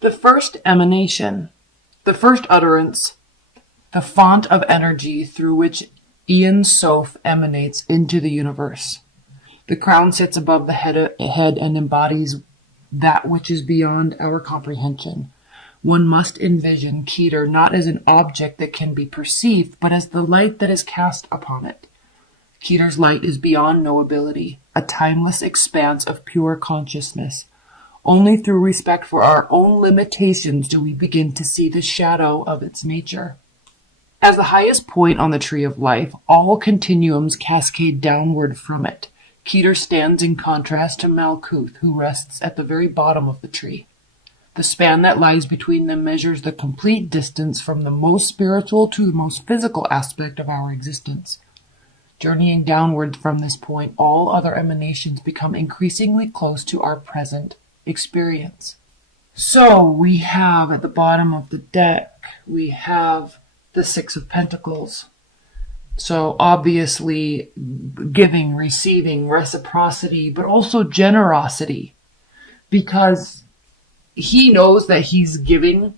The first emanation, the first utterance, the font of energy through which Ian Soph emanates into the universe. The crown sits above the head and embodies that which is beyond our comprehension. One must envision Keter not as an object that can be perceived, but as the light that is cast upon it. Keter's light is beyond knowability, a timeless expanse of pure consciousness. Only through respect for our own limitations do we begin to see the shadow of its nature. As the highest point on the tree of life, all continuums cascade downward from it. Keter stands in contrast to Malkuth, who rests at the very bottom of the tree. The span that lies between them measures the complete distance from the most spiritual to the most physical aspect of our existence. Journeying downward from this point, all other emanations become increasingly close to our present experience. So we have at the bottom of the deck, we have the Six of Pentacles. So obviously giving, receiving, reciprocity, but also generosity, because he knows that he's giving.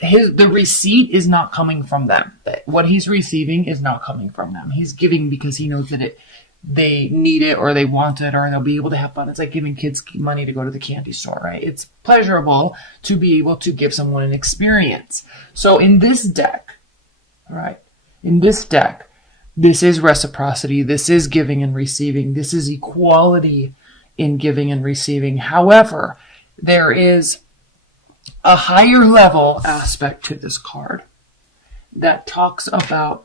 The receipt is not coming from them. What he's receiving is not coming from them. He's giving because he knows that they need it or they want it or they'll be able to have fun. It's like giving kids money to go to the candy store, right? It's pleasurable to be able to give someone an experience. So in this deck, right? In this deck, this is reciprocity. This is giving and receiving. This is equality in giving and receiving. However, there is a higher level aspect to this card that talks about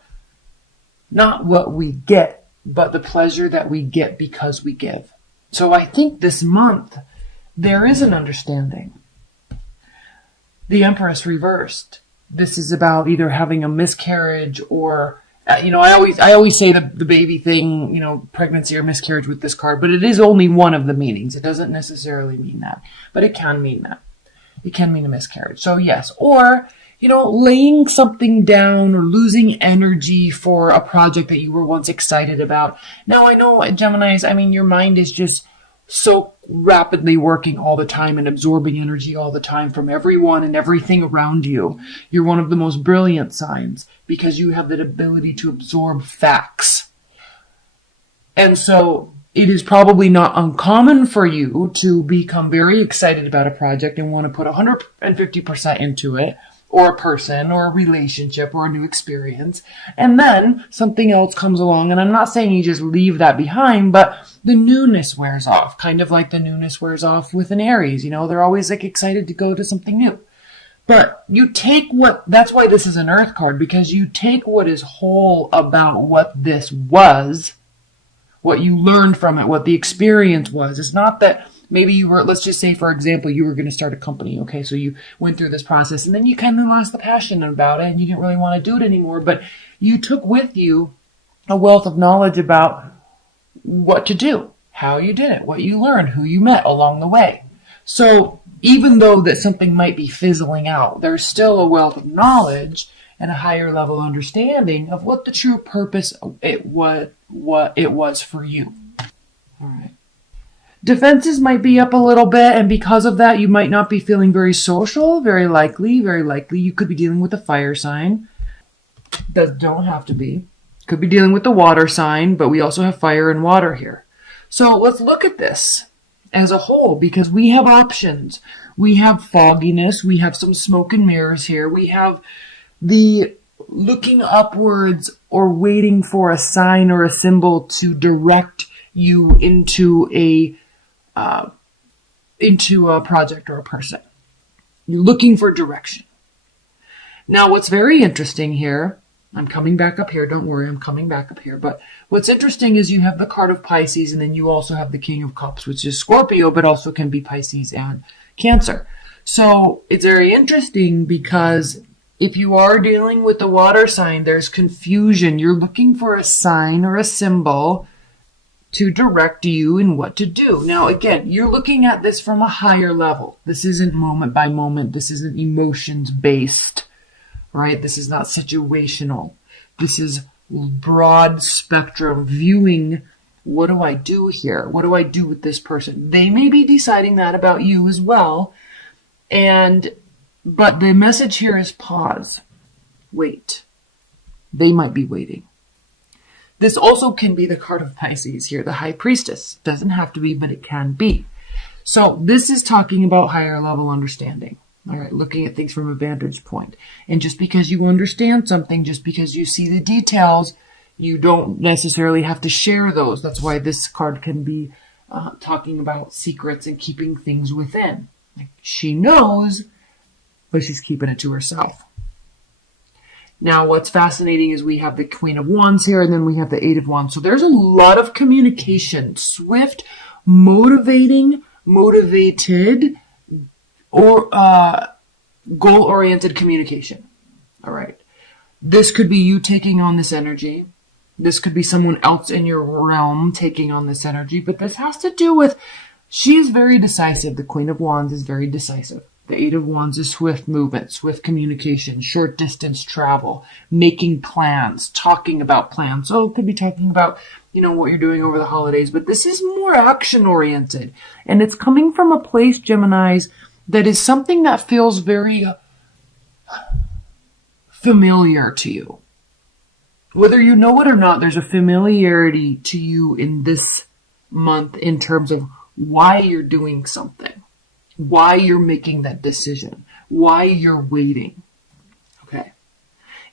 not what we get, but the pleasure that we get because we give. So I think this month there is an understanding. The Empress reversed. This is about either having a miscarriage or, I always say the baby thing, pregnancy or miscarriage with this card, but it is only one of the meanings. It doesn't necessarily mean that, but it can mean that. It can mean a miscarriage. So yes, or, laying something down or losing energy for a project that you were once excited about. Now I know, Geminis, your mind is just so rapidly working all the time and absorbing energy all the time from everyone and everything around you. You're one of the most brilliant signs because you have that ability to absorb facts. And so it is probably not uncommon for you to become very excited about a project and want to put 150% into it, or a person, or a relationship, or a new experience. And then something else comes along, and I'm not saying you just leave that behind, but the newness wears off, kind of like the newness wears off with an Aries. They're always excited to go to something new. But you take that's why this is an Earth card, because you take what is whole about what this was, what you learned from it, what the experience was. It's not that maybe you were, let's just say, for example, you were going to start a company. Okay, so you went through this process and then you kind of lost the passion about it and you didn't really want to do it anymore, but you took with you a wealth of knowledge about what to do, how you did it, what you learned, who you met along the way. So even though that something might be fizzling out, there's still a wealth of knowledge and a higher level understanding of what the true purpose what it was for you. All right. Defenses might be up a little bit, and because of that, you might not be feeling very social. Very likely, you could be dealing with a fire sign. That don't have to be. Could be dealing with the water sign, but we also have fire and water here. So let's look at this as a whole, because we have options. We have fogginess. We have some smoke and mirrors here. We have the looking upwards or waiting for a sign or a symbol to direct you into a project or a person. You're looking for direction. Now, what's very interesting here, I'm coming back up here. Don't worry, I'm coming back up here. But what's interesting is you have the card of Pisces, and then you also have the King of Cups, which is Scorpio, but also can be Pisces and Cancer. So it's very interesting because if you are dealing with the water sign, there's confusion. You're looking for a sign or a symbol to direct you in what to do. Now, again, you're looking at this from a higher level. This isn't moment by moment. This isn't emotions based, right? This is not situational. This is broad spectrum viewing. What do I do here? What do I do with this person? They may be deciding that about you as well. But the message here is pause. Wait. They might be waiting. This also can be the card of Pisces here, the High Priestess. Doesn't have to be, but it can be. So this is talking about higher level understanding. All right, looking at things from a vantage point. And just because you understand something, just because you see the details, you don't necessarily have to share those. That's why this card can be talking about secrets and keeping things within. Like, she knows, but she's keeping it to herself. Now, what's fascinating is we have the Queen of Wands here, and then we have the Eight of Wands. So there's a lot of communication, swift, motivated, or goal-oriented communication. All right. This could be you taking on this energy. This could be someone else in your realm taking on this energy. But this has to do with, she is very decisive. The Queen of Wands is very decisive. The Eight of Wands is swift movement, swift communication, short distance travel, making plans, talking about plans. So it could be talking about, what you're doing over the holidays. But this is more action-oriented. And it's coming from a place, Geminis, that is something that feels very familiar to you. Whether you know it or not, there's a familiarity to you in this month in terms of why you're doing something, why you're making that decision, why you're waiting. Okay.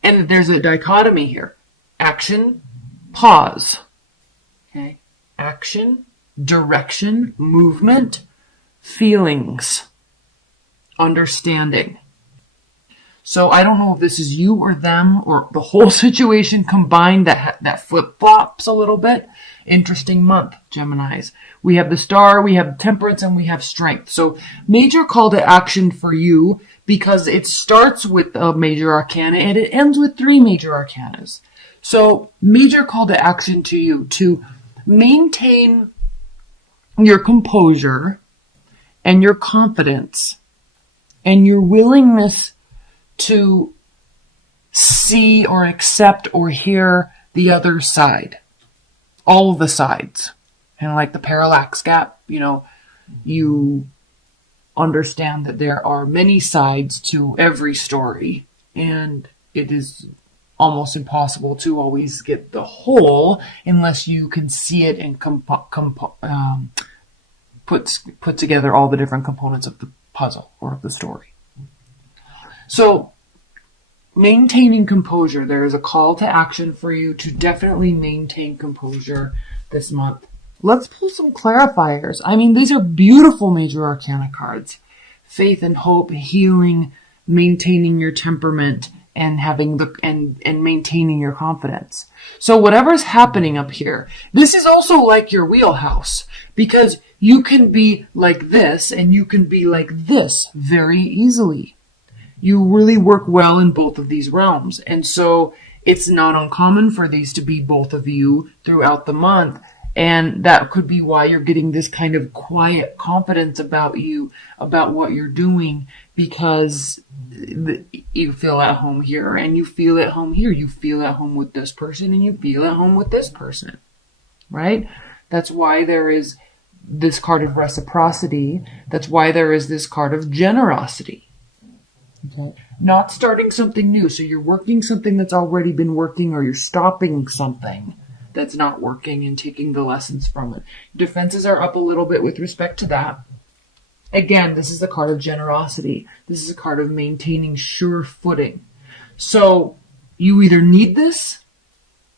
And there's a dichotomy here. Action, pause. Okay. Action, direction, movement, feelings, understanding. So I don't know if this is you or them or the whole situation combined that flip-flops a little bit. Interesting month, Geminis. We have the Star, we have Temperance, and we have Strength. So major call to action for you because it starts with a major arcana and it ends with 3 major arcanas. So major call to action to you to maintain your composure and your confidence and your willingness to see or accept or hear the other side. All of the sides. And like the parallax gap, you understand that there are many sides to every story. And it is almost impossible to always get the whole unless you can see it and put together all the different components of the puzzle or of the story. So, maintaining composure. There is a call to action for you to definitely maintain composure this month. Let's pull some clarifiers. These are beautiful major arcana cards. Faith and hope, healing, maintaining your temperament, and and maintaining your confidence. So whatever's happening up here, this is also like your wheelhouse because you can be like this and you can be like this very easily. You really work well in both of these realms. And so it's not uncommon for these to be both of you throughout the month. And that could be why you're getting this kind of quiet confidence about you, about what you're doing, because you feel at home here and you feel at home here. You feel at home with this person and you feel at home with this person, right? That's why there is this card of reciprocity. That's why there is this card of generosity. Okay. Not starting something new. So you're working something that's already been working, or you're stopping something that's not working and taking the lessons from it. Defenses are up a little bit with respect to that. Again, this is a card of generosity. This is a card of maintaining sure footing. So you either need this,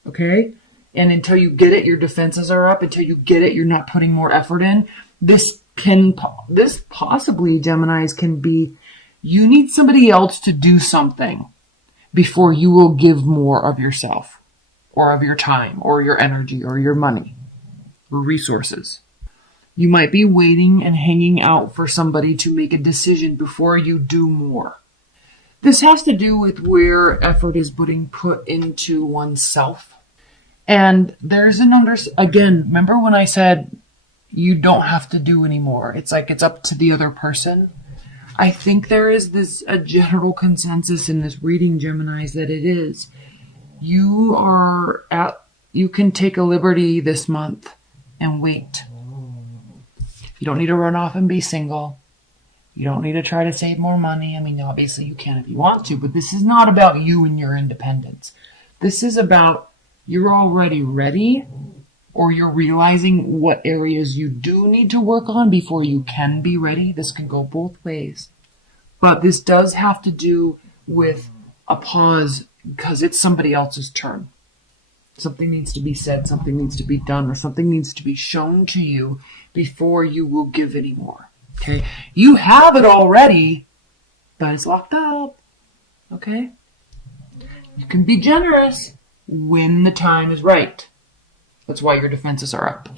okay, and until you get it, your defenses are up. Until you get it, you're not putting more effort in. This possibly, Geminis, can be you need somebody else to do something before you will give more of yourself or of your time or your energy or your money or resources. You might be waiting and hanging out for somebody to make a decision before you do more. This has to do with where effort is being put into oneself. And there's again, remember when I said you don't have to do anymore? It's like it's up to the other person. I think there is a general consensus in this reading, Geminis, that it is. You can take a liberty this month and wait. You don't need to run off and be single. You don't need to try to save more money. I mean, obviously you can if you want to, but this is not about you and your independence. This is about you're already ready, or you're realizing what areas you do need to work on before you can be ready. This can go both ways. But this does have to do with a pause because it's somebody else's turn. Something needs to be said, something needs to be done, or something needs to be shown to you before you will give any more. Okay? You have it already, but it's locked up. Okay? You can be generous when the time is right. That's why your defenses are up.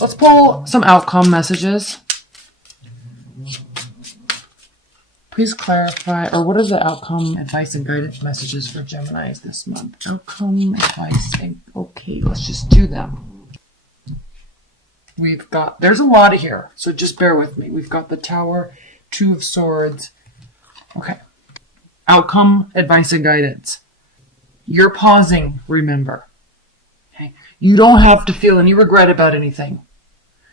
Let's pull some outcome messages. Please clarify, or what are the outcome, advice, and guidance messages for Geminis this month? Outcome, advice, and okay, let's just do them. There's a lot of here, so just bear with me. We've got the Tower, Two of Swords. Okay. Outcome, advice, and guidance. You're pausing, remember. Okay? You don't have to feel any regret about anything.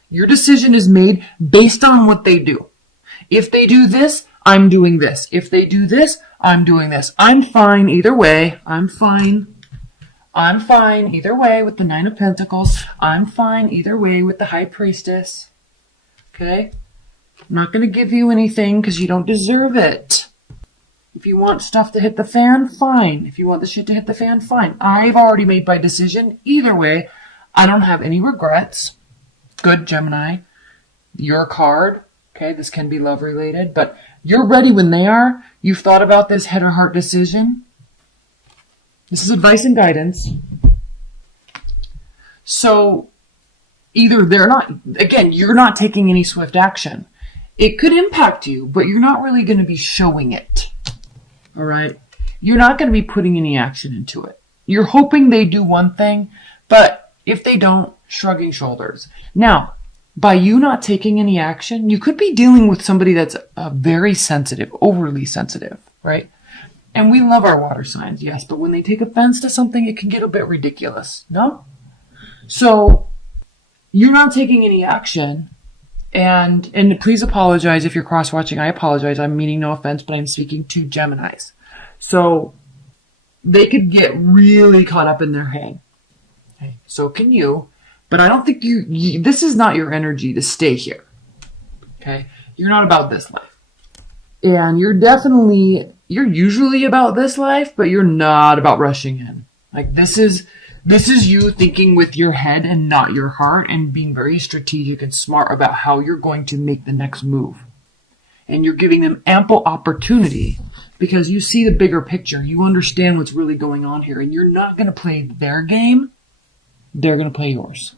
Your decision is made based on what they do. If they do this, I'm doing this. If they do this, I'm doing this. I'm fine either way. I'm fine either way with the Nine of Pentacles. I'm fine either way with the High Priestess. Okay? I'm not going to give you anything because you don't deserve it. If you want stuff to hit the fan, fine. If you want the shit to hit the fan, fine. I've already made my decision. Either way, I don't have any regrets. Good, Gemini. Your card. Okay, this can be love related, but you're ready when they are. You've thought about this head or heart decision. This is advice and guidance. So either they're not, again, you're not taking any swift action. It could impact you, but you're not really going to be showing it. All right? You're not going to be putting any action into it. You're hoping they do one thing, but if they don't, shrugging shoulders. Now, by you not taking any action, you could be dealing with somebody that's very sensitive, overly sensitive, right? And we love our water signs, yes, but when they take offense to something, it can get a bit ridiculous, no? So you're not taking any action, and please apologize if you're cross-watching. I apologize. I'm meaning no offense, but I'm speaking to Geminis. So they could get really caught up in their hang. Okay, so can you. But I don't think this is not your energy to stay here. Okay? You're not about this life. And you're usually about this life, but you're not about rushing in. Like this is you thinking with your head and not your heart and being very strategic and smart about how you're going to make the next move. And you're giving them ample opportunity because you see the bigger picture. You understand what's really going on here and you're not going to play their game. They're going to play yours.